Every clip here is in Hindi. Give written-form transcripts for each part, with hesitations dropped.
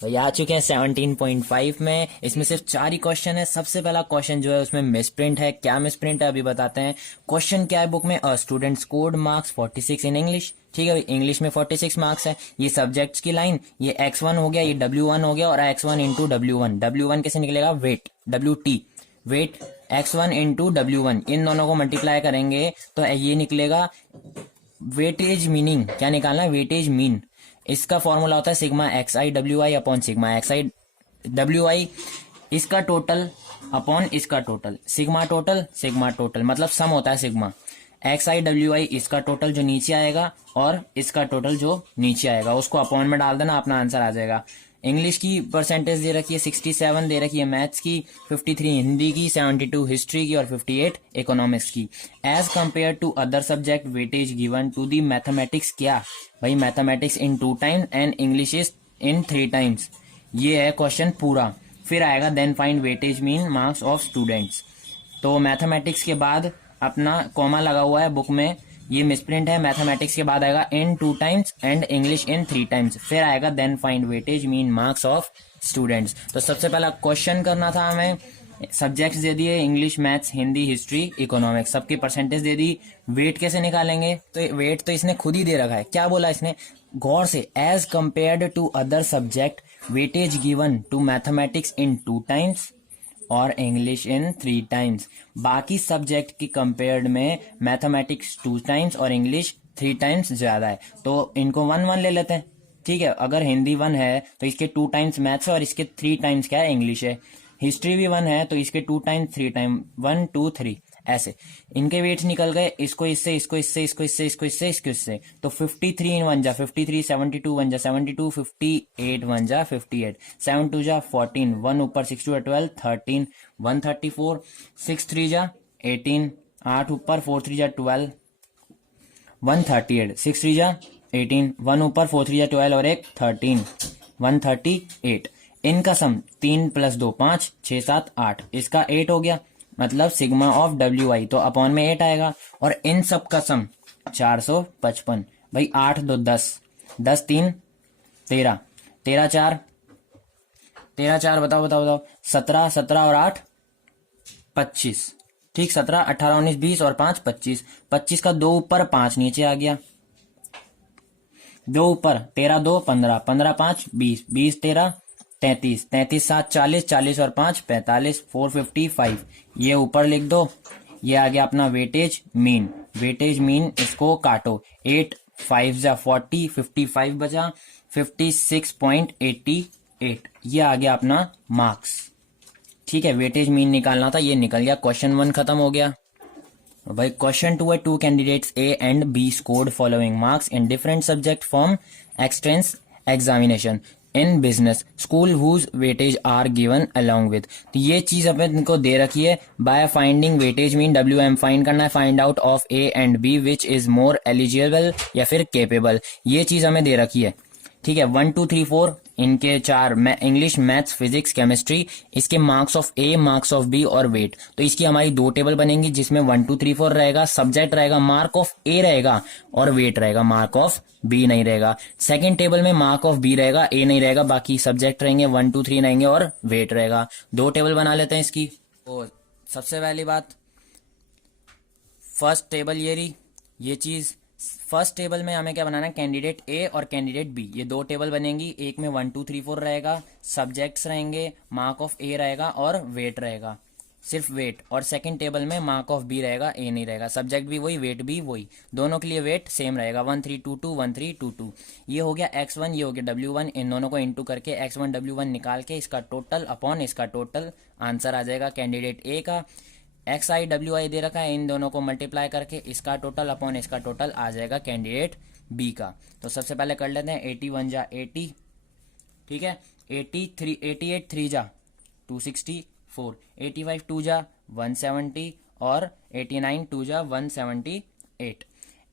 भाई आ चुके हैं 17.5 में। इसमें सिर्फ 4 ही क्वेश्चन है। सबसे पहला क्वेश्चन जो है उसमें मिसप्रिंट है। क्या मिसप्रिंट है अभी बताते हैं। क्वेश्चन क्या है बुक में, a student scored marks 46 in English. ठीक है भाई, इंग्लिश में 46 मार्क्स है। ये सब्जेक्ट्स की लाइन, ये x1 हो गया, ये w1 हो गया, और x1 इंटू w1 कैसे निकलेगा, weight WT, weight x1 into w1, इन दोनों को मल्टीप्लाई करेंगे तो ये निकलेगा वेटेज मीनिंग। क्या निकालना है, वेटेज मीन। इसका फॉर्मूला होता है sigma x I W I upon sigma x I W I, इसका टोटल अपॉन इसका टोटल, सिग्मा टोटल मतलब सम होता है sigma x I W I, इसका टोटल जो नीचे आएगा और इसका टोटल जो नीचे आएगा, उसको अपॉन में डाल देना, अपना आंसर आ जाएगा। इंग्लिश की परसेंटेज दे रखी है 67 दे रखी है, मैथ्स की 53, हिंदी की 72, हिस्ट्री की और 58 इकोनॉमिक्स की। As compare to other subject weightage given to the mathematics, क्या भाई, mathematics in 2 times and English is in 3 times. ये है क्वेश्चन पूरा। फिर आएगा then find weightage mean marks of students. तो मैथमेटिक्स के बाद अपना कॉमा लगा हुआ है बुक में, ये मिसप्रिंट है। मैथमेटिक्स के बाद आएगा in 2 times and English in 3 times. फिर आएगा then find weightage mean marks of students. तो सबसे पहला क्वेश्चन करना था हमें, सब्जेक्ट्स दे दिए English, maths, Hindi, history, economics, सबकी परसेंटेज दे दी। वेट कैसे निकालेंगे, तो वेट तो इसने खुद ही दे रखा है। क्या बोला इसने, गौर से, as compared to other subject weightage given to mathematics in 2 times और इंग्लिश इन 3 टाइम्स। बाकी सब्जेक्ट की कंपेयर्ड में मैथमेटिक्स 2 टाइम्स और इंग्लिश 3 टाइम्स ज्यादा है, तो इनको 1-1 ले लेते हैं। ठीक है, अगर हिंदी 1 है तो इसके 2 टाइम्स मैथ्स है और इसके 3 टाइम्स क्या है, इंग्लिश है। हिस्ट्री भी 1 है तो इसके 2 टाइम्स 3 टाइम 1 2 3 ऐसे इनके वेट्स निकल गए, इसको इससे, इसको इससे, इसको इससे, इसको इससे, इसको इससे। तो 53 इन 1 जा 53, 72 1 जा 72, 58 1 जा 58, 7 2 जा 14, 1 ऊपर 6 2 12 13, 134, 6 3 जा 18, 8 ऊपर 4 3 जा 12, 138, 6 3 जा 18, 1 ऊपर 4 3 जा 12 और एक 13, 138। इनका सम 3 + 2 5, 6 7 8, इसका 8 हो गया, मतलब सिग्मा ऑफ डब्ल्यू आई, तो अपॉन में 8 आएगा। और इन सब का सम 455। भाई 8 2 10, 10 3 13, 13 4, 13 4 बताओ बताओ बताओ, 17 17 और 8 25। ठीक, 17 18 19 20 और 5 25, 25 का 2 ऊपर 5 नीचे आ गया, 2 ऊपर 13 2 15, 15 5 20, 20 13 33, 33 7 40, 40 और 5 45, 455। ये ऊपर लिख दो। ये आ गया अपना वेटेज मीन। वेटेज मीन इसको काटो, 8 5 जा 40, 55 बचा 56.88। ये आ गया अपना मार्क्स। ठीक है, वेटेज मीन निकालना था, ये निकल गया। क्वेश्चन 1 खत्म हो गया। भाई क्वेश्चन 2 है, 2 candidates A and B scored following marks in different subject from entrance examination in business school whose weightage are given along with. तो ये चीज अपन इनको दे रखी है, by finding weightage mean WM find करना है, find out of A and B which is more eligible या फिर केपेबल, ये चीज हमें दे रखी है। ठीक है, 1 2 3 4 इनके 4, इंग्लिश मैथ्स फिजिक्स केमिस्ट्री, इसके marks of A, marks of B और वेट। तो इसकी हमारी 2 टेबल बनेंगी, जिसमें 1 2 3 4 रहेगा, सब्जेक्ट रहेगा, मार्क ऑफ A रहेगा और वेट रहेगा, मार्क ऑफ B नहीं रहेगा। सेकंड टेबल में मार्क ऑफ B रहेगा, A नहीं रहेगा, बाकी सब्जेक्ट रहेंगे 1 2 3 रहेंगे और वेट रहेगा। 2 टेबल बना लेते हैं इसकी। तो सबसे पहली बात, फर्स्ट टेबल ये रही, ये चीज। फर्स्ट टेबल में हमें क्या बनाना है, कैंडिडेट A और कैंडिडेट B, ये 2 टेबल बनेंगी। एक में 1 2 3 4 रहेगा, सब्जेक्ट्स रहेंगे, मार्क ऑफ A रहेगा और वेट रहेगा, सिर्फ वेट। और सेकंड टेबल में मार्क ऑफ B रहेगा, A नहीं रहेगा, सब्जेक्ट भी वही, वेट भी वही, दोनों के लिए वेट सेम रहेगा, 1 3 2 2 1 3 2 2। ये हो गया x1, ये हो गया w1, इन दोनों को इंटू करके x1 w1 निकाल के इसका टोटल अपॉन इसका टोटल, आंसर आ जाएगा कैंडिडेट A का। एक्स आई डब्ल्यू आई दे रखा है, इन दोनों को मल्टीप्लाई करके इसका टोटल अपॉन इसका टोटल आ जाएगा कैंडिडेट B का। तो सबसे पहले कर लेते हैं, 81 जा 80, ठीक है, 83 88 3 जा 264, 85 2 जा 170 और 89 2 जा 178।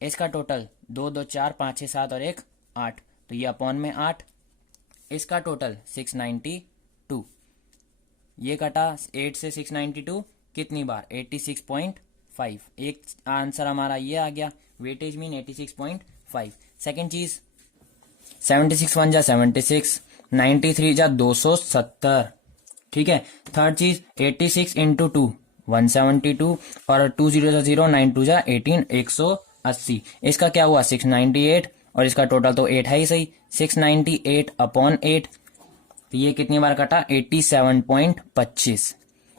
इसका टोटल 2 2 4 5 6 7 और 1 8, तो ये अपॉन में 8। इसका टोटल 692, ये कटा 8 से 692 कितनी बार, 86.5। एक आंसर हमारा ये आ गया, वेटेज मीन 86.5। सेकंड चीज, 76 1 जा 76, 93 जा 270, ठीक है। थर्ड चीज 86 इंटू 2 172, और 2 0 जा 0, 9 2 जा 18 180। इसका क्या हुआ 698, और इसका टोटल तो 8 है ही सही, 698 अपॉन 8, तो ये कितनी बार कटा 87.25।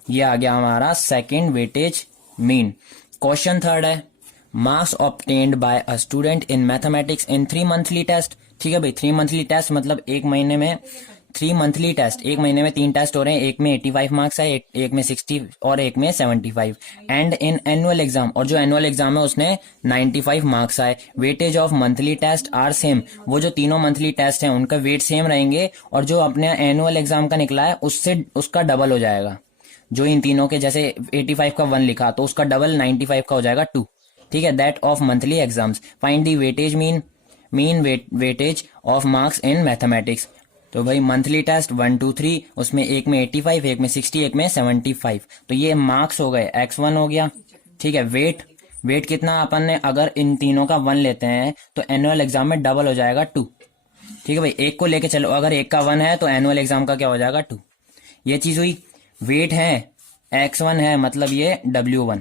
ये आ गया हमारा second weightage mean. Question third है, marks obtained by a student in mathematics in 3 monthly test. ठीक है भाई, 3 मंथली टेस्ट मतलब एक महीने में 3 मंथली टेस्ट, एक महीने में 3 टेस्ट हो रहे हैं, एक में 85 मार्क्स है, एक में 60 और एक में 75। एंड इन एनुअल एग्जाम, और जो एनुअल एग्जाम है उसने 95 मार्क्स आए। Weightage of monthly test are same, वो जो तीनों मंथली टेस्ट हैं उनका वेट सेम रहेंगे, और जो अपने एनुअल एग्जाम का निकला है उससे उसका डबल हो जाएगा। जो इन तीनों के जैसे 85 का 1 लिखा तो उसका डबल 95 का हो जाएगा 2, ठीक है। That of monthly exams, find the weightage mean weightage of marks in mathematics. तो भाई मंथली टेस्ट 1 2 3, उसमें एक में 85, एक में 60, एक में 75, तो ये मार्क्स हो गए, x1 हो गया, ठीक है। वेट कितना अपन ने अगर इन तीनों का 1 लेते हैं तो एनुअल एग्जाम में डबल हो जाएगा 2, ठीक है भाई। एक को लेके चलो, अगर एक का 1 है तो एनुअल एग्जाम का क्या हो जाएगा 2। ये चीज हुई। वेट है x1 है, मतलब ये w1,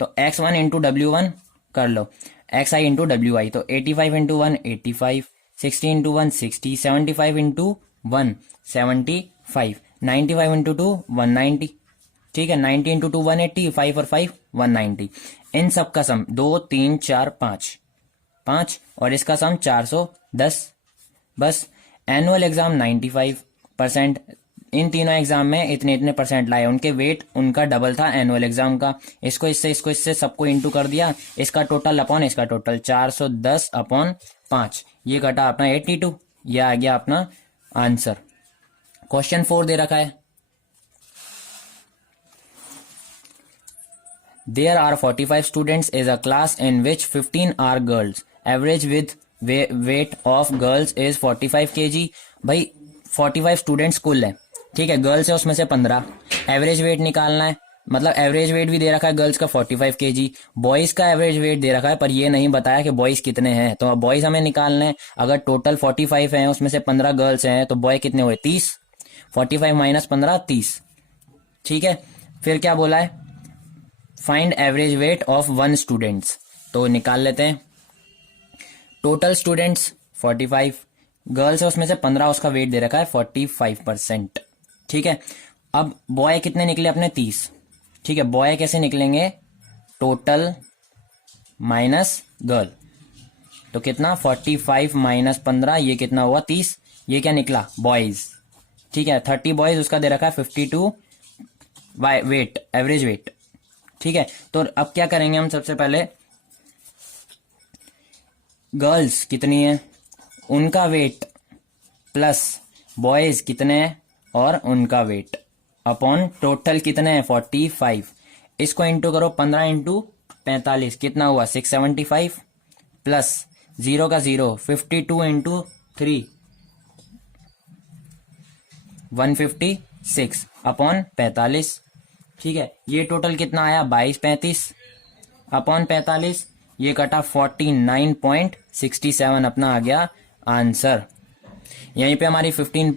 तो x1 इंटू w1 कर लो, xi इंटू wi, तो 85 इंटू 1 85, 60 इंटू 1 60, 75 इंटू 1 75, 95 इंटू 2 190, ठीक है। 90 इंटू 2 180, 5 और 5 190। इन सब का सम 2 3 4 5 और इसका सम 410। बस एनुअल एग्जाम 95%, इन तीनों एग्जाम में इतने परसेंट लाए, उनके वेट उनका डबल था एनुअल एग्जाम का। इसको इससे सबको इंटू कर दिया, इसका टोटल अपॉन इसका टोटल 410 अपॉन 5, ये कटा अपना 82, ये आ गया अपना आंसर। क्वेश्चन 4 दे रखा है, there are 45 students is a class in which 15 are girls, average with weight of girls is 45 kg। भाई 45 स्टूडेंट्स कुल है, ठीक है, गर्ल्स है उसमें से 15, एवरेज वेट निकालना है, मतलब एवरेज वेट भी दे रखा है गर्ल्स का 45 kg, बॉयज का एवरेज वेट दे रखा है पर ये नहीं बताया कि बॉयज कितने हैं, तो बॉयज हमें निकालना है। अगर टोटल 45 हैं उसमें से 15 गर्ल्स हैं तो बॉय कितने हुए 30, 45 माइनस 15 30, ठीक है। फिर क्या बोला है, find average weight of 1 students, तो निकाल लेते हैं। टोटल स्टूडेंट्स 45, गर्ल्स है उसमें से 15, उसका वेट दे रखा है 45%, ठीक है। अब बॉय कितने निकले अपने 30, ठीक है। बॉय कैसे निकलेंगे, टोटल माइनस गर्ल, तो कितना 45 माइनस 15, ये कितना हुआ 30, ये क्या निकला बॉयज, ठीक है। 30 बॉयज, उसका दे रखा है 52 वेट, एवरेज वेट, ठीक है। तो अब क्या करेंगे हम, सबसे पहले गर्ल्स कितनी है उनका वेट प्लस बॉयज कितने हैं और उनका वेट अपॉन टोटल कितने हैं 45, इसको इंटू करो 15 इंटू 45, कितना हुआ 675, प्लस 0 का 0 52 इंटू 3 156 अपॉन 45, ठीक है। ये टोटल कितना आया 22 35 अपॉन 45, ये कटा 49.67 अपना आ गया आंसर। यहीं पे हमारी 17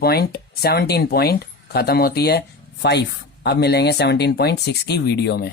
पॉइंट खत्म होती है 5। अब मिलेंगे 17.6 की वीडियो में।